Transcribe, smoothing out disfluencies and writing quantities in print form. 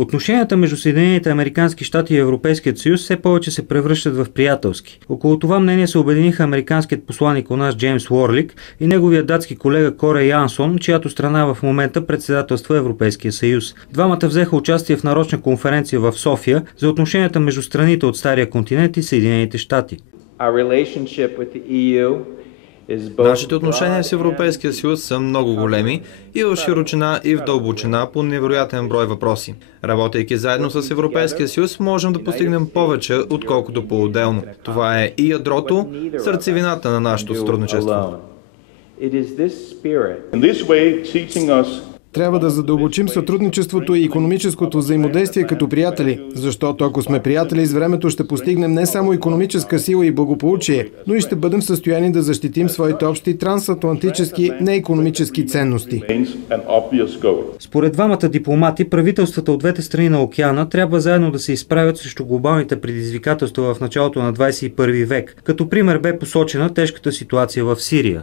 Отношенията между Съединените американски щати и Европейският съюз все повече се превръщат в приятелски. Около това мнение се обединиха американският посланик у нас Джеймс Уорлик и неговия датски колега Коре Янсон, чиято страна в момента председателства Европейския съюз. Двамата взеха участие в нарочна конференция в София за отношенията между страните от Стария континент и Съединените щати. Нашите отношения с Европейския съюз са много големи и в широчина и в дълбочина по невероятен брой въпроси. Работейки заедно с Европейския съюз, можем да постигнем повече, отколкото по-отделно. Това е и ядрото, сърцевината на нашето сътрудничество. Трябва да задълбочим сътрудничеството и икономическото взаимодействие като приятели, защото ако сме приятели, с времето ще постигнем не само икономическа сила и благополучие, но и ще бъдем в състояние да защитим своите общи трансатлантически неикономически ценности. Според двамата дипломати, правителствата от двете страни на океана трябва заедно да се изправят срещу глобалните предизвикателства в началото на 21 век. Като пример бе посочена тежката ситуация в Сирия.